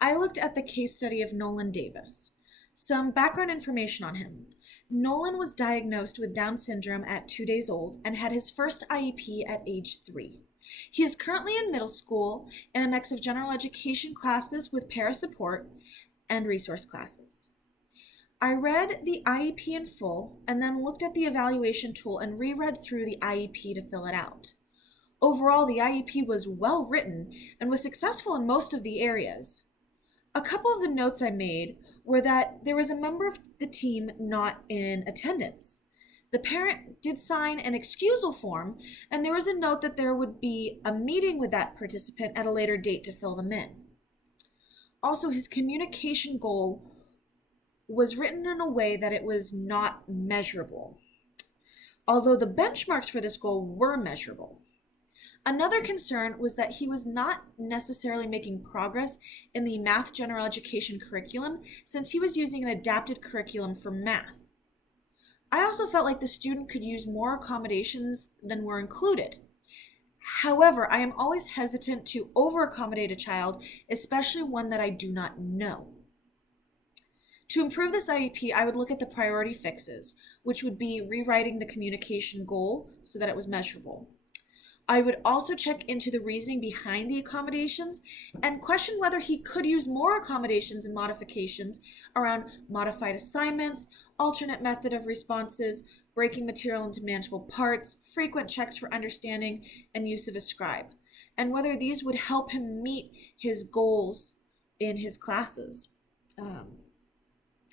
I looked at the case study of Nolan Davis. Some background information on him. Nolan was diagnosed with Down syndrome at 2 days old and had his first IEP at age 3. He is currently in middle school in a mix of general education classes with para support and resource classes. I read the IEP in full and then looked at the evaluation tool and reread through the IEP to fill it out. Overall, the IEP was well written and was successful in most of the areas. A couple of the notes I made were that there was a member of the team not in attendance. The parent did sign an excusal form, and there was a note that there would be a meeting with that participant at a later date to fill them in. Also, his communication goal was written in a way that it was not measurable, although the benchmarks for this goal were measurable. Another concern was that he was not necessarily making progress in the math general education curriculum since he was using an adapted curriculum for math. I also felt like the student could use more accommodations than were included. However, I am always hesitant to over-accommodate a child, especially one that I do not know. To improve this IEP, I would look at the priority fixes, which would be rewriting the communication goal so that it was measurable. I would also check into the reasoning behind the accommodations and question whether he could use more accommodations and modifications around modified assignments, alternate method of responses, breaking material into manageable parts, frequent checks for understanding, and use of a scribe, and whether these would help him meet his goals in his classes.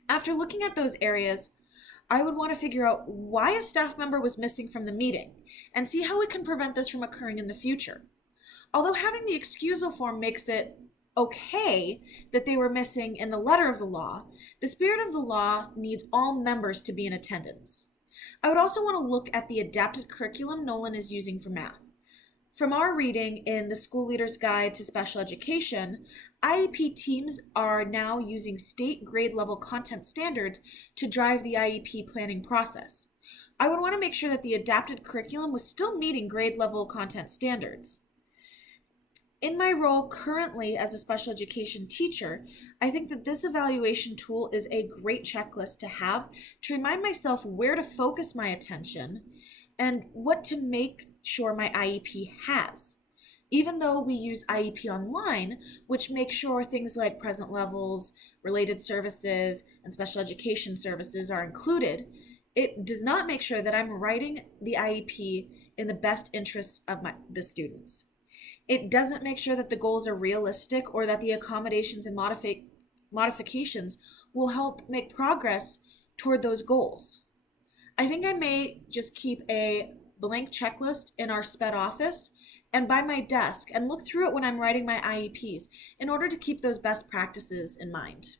After looking at those areas, I would want to figure out why a staff member was missing from the meeting and see how we can prevent this from occurring in the future. Although having the excusal form makes it okay that they were missing in the letter of the law, the spirit of the law needs all members to be in attendance. I would also want to look at the adapted curriculum Nolan is using for math. From our reading in the School Leader's Guide to Special Education, IEP teams are now using state grade level content standards to drive the IEP planning process. I would want to make sure that the adapted curriculum was still meeting grade level content standards. In my role currently as a special education teacher, I think that this evaluation tool is a great checklist to have to remind myself where to focus my attention and what to make sure my IEP has. Even though we use IEP online, which makes sure things like present levels, related services, and special education services are included, it does not make sure that I'm writing the IEP in the best interests of the students. It doesn't make sure that the goals are realistic or that the accommodations and modifications will help make progress toward those goals. I think I may just keep a blank checklist in our SPED office and by my desk and look through it when I'm writing my IEPs in order to keep those best practices in mind.